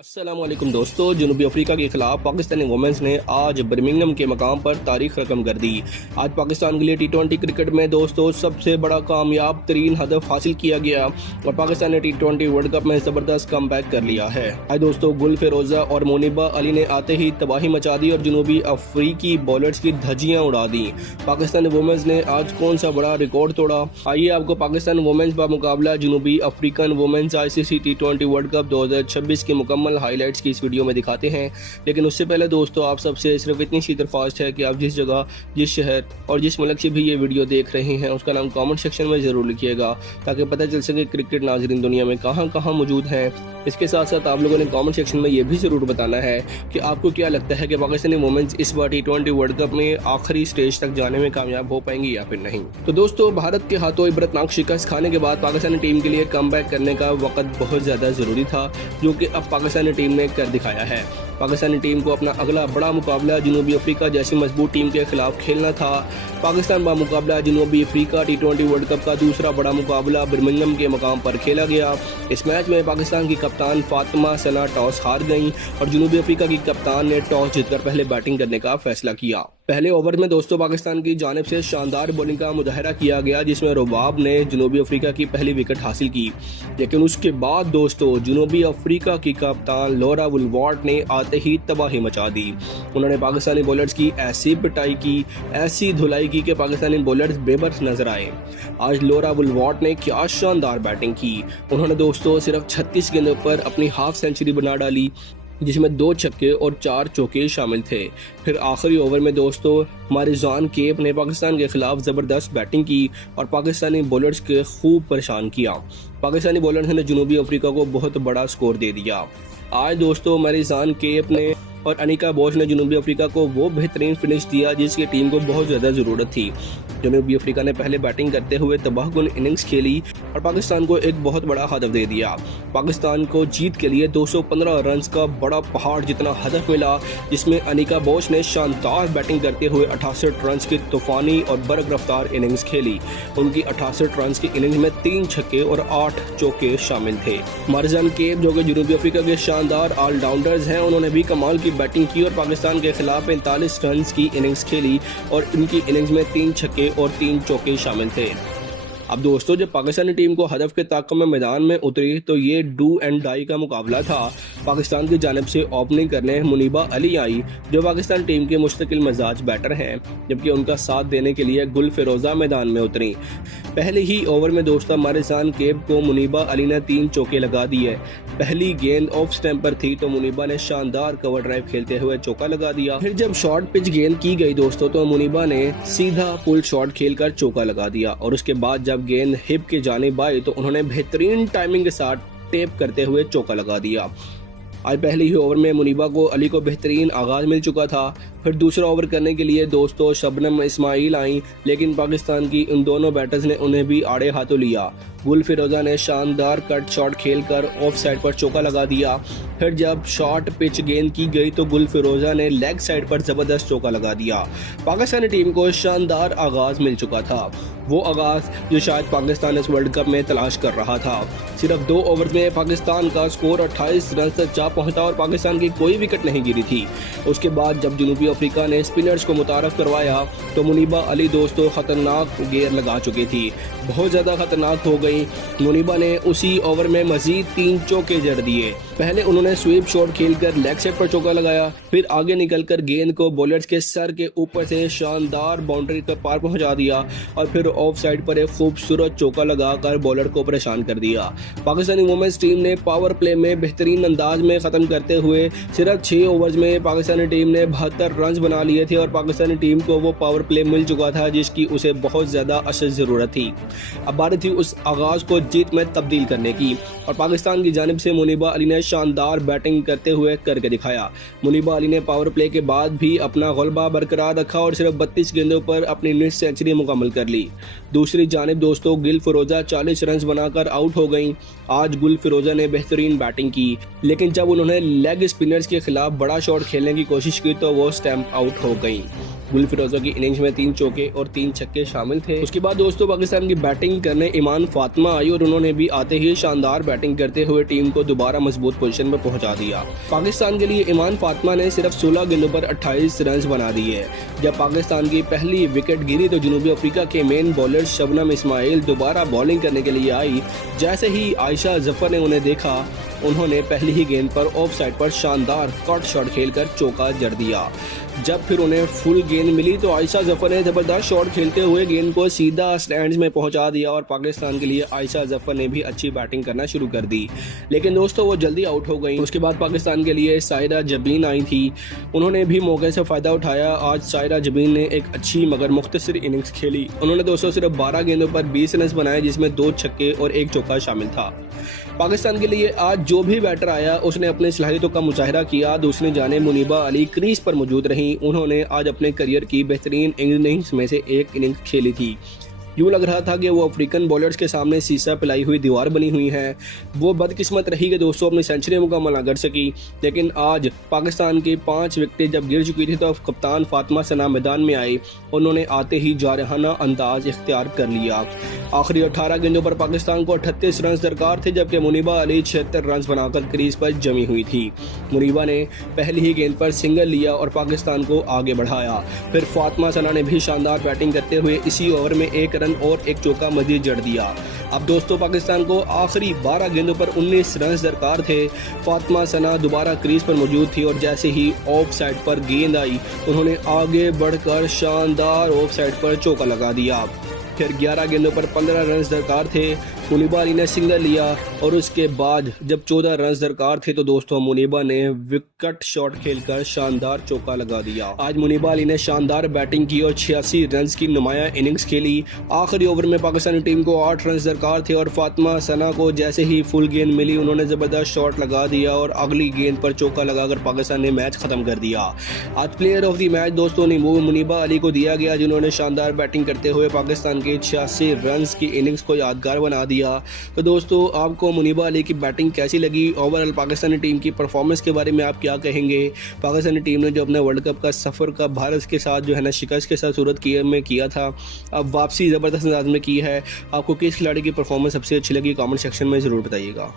अस्सलामुअलैकुम दोस्तों, जनूबी अफ्रीका के खिलाफ पाकिस्तानी वुमेन्स ने आज बर्मिंघम के मकाम पर तारीख रकम कर दी। आज पाकिस्तान के लिए टी20 क्रिकेट में दोस्तों सबसे बड़ा कामयाब तरीन हदफ हासिल किया गया और पाकिस्तान ने टी20 वर्ल्ड कप में ज़बरदस्त कमबैक कर लिया है। आज दोस्तों गुल फिरोजा और मुनीबा अली ने आते ही तबाही मचा दी और जनूबी अफ्रीकी बॉलर्स की धज्जियाँ उड़ा दी। पाकिस्तानी वुमेन्स ने आज कौन सा बड़ा रिकॉर्ड तोड़ा, आइए आपको पाकिस्तान वुमेन्स का मुकाबला जनूबी अफ्रीकन वुमेन्स ICC टी20 वर्ल्ड कप 2026 की मुकम्मल हाइलाइट्स की इस वीडियो में दिखाते हैं। लेकिन उससे पहले दोस्तों आप सबसे सिर्फ इतनी सी दरख्वास्त है कि आप जिस जगह, जिस शहर और जिस मुल्क से भी ये वीडियो देख रहे हैं उसका नाम कमेंट सेक्शन में ज़रूर लिखिएगा, ताकि पता चल सके क्रिकेट नाज़रीन दुनिया में कहां कहां मौजूद हैं। इसके साथ साथ आप लोगों ने कमेंट सेक्शन में ये भी ज़रूर बताना है कि आपको क्या लगता है कि पाकिस्तानी वुमेन्स इस बार टी20 वर्ल्ड कप में आखिरी स्टेज तक जाने में कामयाब हो पाएंगी या फिर नहीं। तो दोस्तों भारत के हाथों इबरतनाक शिकस्त खाने के बाद पाकिस्तानी टीम के लिए कमबैक करने का वक्त बहुत ज़्यादा ज़रूरी था, जो कि अब पाकिस्तानी टीम ने कर दिखाया है। पाकिस्तानी टीम को अपना अगला बड़ा मुकाबला जनूबी अफ्रीका जैसी मजबूत टीम के खिलाफ खेलना था। पाकिस्तान का मुकाबला जनूबी अफ्रीका टी20 वर्ल्ड कप का दूसरा बड़ा मुकाबला बर्मिंघम के मकाम पर खेला गया। इस मैच में पाकिस्तान की कप्तान फातिमा सना टॉस हार गईं और जनूबी अफ्रीका की कप्तान ने टॉस जीतकर पहले बैटिंग करने का फैसला किया। पहले ओवर में दोस्तों पाकिस्तान की जानिब से शानदार बॉलिंग का मुजाहरा किया गया, जिसमें रुबाब ने जनूबी अफ्रीका की पहली विकेट हासिल की। लेकिन उसके बाद दोस्तों जनूबी अफ्रीका की कप्तान लौरा वुलवर्ट ने आते ही तबाही मचा दी। उन्होंने पाकिस्तानी बॉलर्स की ऐसी पिटाई की, ऐसी धुलाई की कि पाकिस्तानी बॉलर्स बेबस नजर आए। आज लौरा वुलवर्ट ने क्या शानदार बैटिंग की। उन्होंने दोस्तों सिर्फ 36 गेंदों पर अपनी हाफ सेंचुरी बना डाली, जिसमें 2 छक्के और 4 चौके शामिल थे। फिर आखिरी ओवर में दोस्तों मारिजान केप ने पाकिस्तान के खिलाफ ज़बरदस्त बैटिंग की और पाकिस्तानी बॉलर्स के खूब परेशान किया। पाकिस्तानी बॉलर्स ने जनूबी अफ्रीका को बहुत बड़ा स्कोर दे दिया। आज दोस्तों मारिजान केप ने और अनिका बोस ने जनूबी अफ्रीका को वो बेहतरीन फिनिश दिया जिसकी टीम को बहुत ज़्यादा ज़रूरत थी। जनूबी अफ्रीका ने पहले बैटिंग करते हुए तबाहकुन इनिंग्स खेली और पाकिस्तान को एक बहुत बड़ा हदफ दे दिया। पाकिस्तान को जीत के लिए 215 रन्स का बड़ा पहाड़ जितना हदफ मिला, जिसमें अनिका बोस ने शानदार बैटिंग करते हुए 68 रन्स की तूफानी और बरक रफ्तार इनिंग्स खेली। उनकी 68 रन्स की इनिंग्स में 3 छक्के और 8 चौके शामिल थे। मारिजान केप जो कि जनूबी अफ्रीका के शानदार ऑलराउंडर्स हैं, उन्होंने भी कमाल की बैटिंग की और पाकिस्तान के खिलाफ 45 रन्स की इनिंग्स खेली और इनकी इनिंग्स में 3 छक्के और 3 चौके शामिल थे। अब दोस्तों जब पाकिस्तानी टीम को हदफ के ताक़ में मैदान में उतरी तो ये डू एंड डाई का मुकाबला था। पाकिस्तान की जानिब से ओपनिंग करने मुनीबा अली आई, जो पाकिस्तान टीम के मुस्तकिल मिजाज बैटर हैं, जबकि उनका साथ देने के लिए गुल फिरोजा मैदान में उतरी। पहले ही ओवर में दोस्तों मारिजान केप को मुनीबा अली ने 3 चौके लगा दिए। पहली गेंद ऑफ स्टंप पर थी तो मुनीबा ने शानदार कवर ड्राइव खेलते हुए चौका लगा दिया। फिर जब शॉर्ट पिच गेंद की गई दोस्तों तो मुनीबा ने सीधा पुल शॉट खेलकर चौका लगा दिया और उसके बाद जब गेंद हिप के जानिब आई तो उन्होंने बेहतरीन टाइमिंग के साथ टेप करते हुए चौका लगा दिया। आज पहले ही ओवर में मुनीबा को अली को बेहतरीन आगाज मिल चुका था। फिर दूसरा ओवर करने के लिए दोस्तों शबनम इस्माइल आई, लेकिन पाकिस्तान की इन दोनों बैटर्स ने उन्हें भी आड़े हाथों लिया। गुल फिरोजा ने शानदार कट शॉट खेलकर ऑफ साइड पर चौका लगा दिया। फिर जब शॉर्ट पिच गेंद की गई तो गुल फिरोजा ने लेग साइड पर ज़बरदस्त चौका लगा दिया। पाकिस्तानी टीम को शानदार आगाज मिल चुका था, वो आगाज जो शायद पाकिस्तान इस वर्ल्ड कप में तलाश कर रहा था। सिर्फ 2 ओवर में पाकिस्तान का स्कोर 28 रन तक जा पहुंचा और पाकिस्तान की कोई विकेट नहीं गिरी थी। उसके बाद जब जनूबी अफ्रीका ने स्पिनर्स को मुतारफ करवाया तो मुनीबा अली दोस्तों खतरनाक गेयर लगा चुकी थी, बहुत ज़्यादा खतरनाक हो गई। मुनीबा ने उसी ओवर में मजीद 3 चौके जड़ दिए। पहले उन्होंने स्वीप शॉट खेलकर लेग साइड पर चौका लगाया, फिर आगे निकलकर गेंद को बॉलर्स के सर के ऊपर से शानदार बाउंड्री पर पार पहुंचा दिया और फिर ऑफ साइड पर एक खूबसूरत चौका लगाकर बॉलर को परेशान कर दिया। पाकिस्तानी वुमेन्स टीम ने पावर प्ले में बेहतरीन अंदाज में ख़त्म करते हुए सिर्फ 6 ओवर्स में पाकिस्तानी टीम ने 72 रन बना लिए थे और पाकिस्तानी टीम को वो पावर प्ले मिल चुका था जिसकी उसे बहुत ज़्यादा अशद ज़रूरत थी। अब बारी थी उस आगाज़ को जीत में तब्दील करने की और पाकिस्तान की जानिब से मुनीबा अली ने शानदार बैटिंग करते हुए करके दिखाया। मुनीबा अली ने पावर प्ले के बाद भी अपना गलबा बरकरार रखा और सिर्फ 32 गेंदों पर अपनी 19 सेंचुरी मुकम्मल कर ली। दूसरी जानिब दोस्तों गुल फिरोजा 40 रन बनाकर आउट हो गईं। आज गुल फिरोजा ने बेहतरीन बैटिंग की, लेकिन जब उन्होंने लेग स्पिनर्स के खिलाफ बड़ा शॉट खेलने की कोशिश की तो वो स्टंप आउट हो गईं। गुल फिरोजा की इनिंग्स में 3 चौके और 3 छक्के शामिल थे। उसके बाद दोस्तों पाकिस्तान की बैटिंग करने ईमान फातिमा आई और उन्होंने भी आते ही शानदार बैटिंग करते हुए टीम को दोबारा मजबूत पोजीशन में पहुंचा दिया। पाकिस्तान के लिए ईमान फातिमा ने सिर्फ 16 गेंदों पर 28 रन बना दिए। जब पाकिस्तान की पहली विकेट गिरी तो जनूबी अफ्रीका के मेन बॉलर शबनम इस्माइल दोबारा बॉलिंग करने के लिए आई। जैसे ही आयशा जफर ने उन्हें देखा, उन्होंने पहली ही गेंद पर ऑफ साइड पर शानदार कट शॉट खेलकर चौका जड़ दिया। जब फिर उन्हें फुल गेंद मिली तो आयशा जफर ने जबरदस्त शॉट खेलते हुए गेंद को सीधा स्टैंड्स में पहुंचा दिया और पाकिस्तान के लिए आयशा जफर ने भी अच्छी बैटिंग करना शुरू कर दी। लेकिन दोस्तों वो जल्दी आउट हो गई। उसके बाद पाकिस्तान के लिए सायरा जबीन आई थी, उन्होंने भी मौके से फ़ायदा उठाया। आज सायरा जबीन ने एक अच्छी मगर मुख्तसर इनिंग्स खेली। उन्होंने दोस्तों सिर्फ 12 गेंदों पर 20 रन बनाए, जिसमें 2 छक्के और 1 चौका शामिल था। पाकिस्तान के लिए आज जो भी बैटर आया उसने अपनी सलाहियतों का मुजाहिरा किया। दूसरी जानिब मुनीबा अली क्रीज पर मौजूद रहीं। उन्होंने आज अपने करियर की बेहतरीन इनिंग्स में से एक इनिंग्स खेली थी। यूँ लग रहा था कि वो अफ्रीकन बॉलर्स के सामने शीशा पिलाई हुई दीवार बनी हुई है। वो बदकिस्मत रही कि दोस्तों अपनी सेंचुरी मुकम्मल ना कर सकी। लेकिन आज पाकिस्तान की 5 विकेटें जब गिर चुकी थी तो कप्तान फातिमा सना मैदान में आई। उन्होंने आते ही जारहाना अंदाज इख्तियार कर लिया। आखिरी 18 गेंदों पर पाकिस्तान को 38 रन दरकार थे, जबकि मुनीबा अली 76 रन बनाकर क्रीज पर जमी हुई थी। मुनीबा ने पहली ही गेंद पर सिंगल लिया और पाकिस्तान को आगे बढ़ाया। फिर फातिमा सना ने भी शानदार बैटिंग करते हुए इसी ओवर में 1 रन और 1 चौका मजीद जड़ दिया। अब दोस्तों पाकिस्तान को आखिरी 12 गेंदों पर 19 रन दरकार थे। फातिमा सना दोबारा क्रीज पर मौजूद थी और जैसे ही ऑफ साइड पर गेंद आई उन्होंने आगे बढ़कर शानदार ऑफ साइड पर चौका लगा दिया। फिर 11 गेंदों पर 15 रन दरकार थे। मुनीबा अली ने सिंगल लिया और उसके बाद जब 14 रन दरकार थे तो दोस्तों मुनीबा ने विकेट शॉट खेलकर शानदार चौका लगा दिया। आज मुनीबा अली ने शानदार बैटिंग की और 86 रन की नुमाया इनिंग्स खेली। आखिरी ओवर में पाकिस्तानी टीम को 8 रन दरकार थे और फातिमा सना को जैसे ही फुल गेंद मिली उन्होंने ज़बरदस्त शॉट लगा दिया और अगली गेंद पर चौका लगाकर पाकिस्तान ने मैच ख़त्म कर दिया। आज प्लेयर ऑफ द मैच दोस्तों मुनीबा अली को दिया गया, जिन्होंने शानदार बैटिंग करते हुए पाकिस्तान के 86 रन की इनिंग्स को यादगार बना दिया। तो दोस्तों आपको मुनीबा अली की बैटिंग कैसी लगी? ओवरऑल पाकिस्तानी टीम की परफॉर्मेंस के बारे में आप क्या कहेंगे? पाकिस्तानी टीम ने जो अपने वर्ल्ड कप का सफ़र का भारत के साथ जो है ना शिकस्त के साथ सूरत में किया था, अब वापसी ज़बरदस्त अंदाज में की है। आपको किस खिलाड़ी की परफॉर्मेंस सबसे अच्छी लगी? कमेंट सेक्शन में ज़रूर बताइएगा।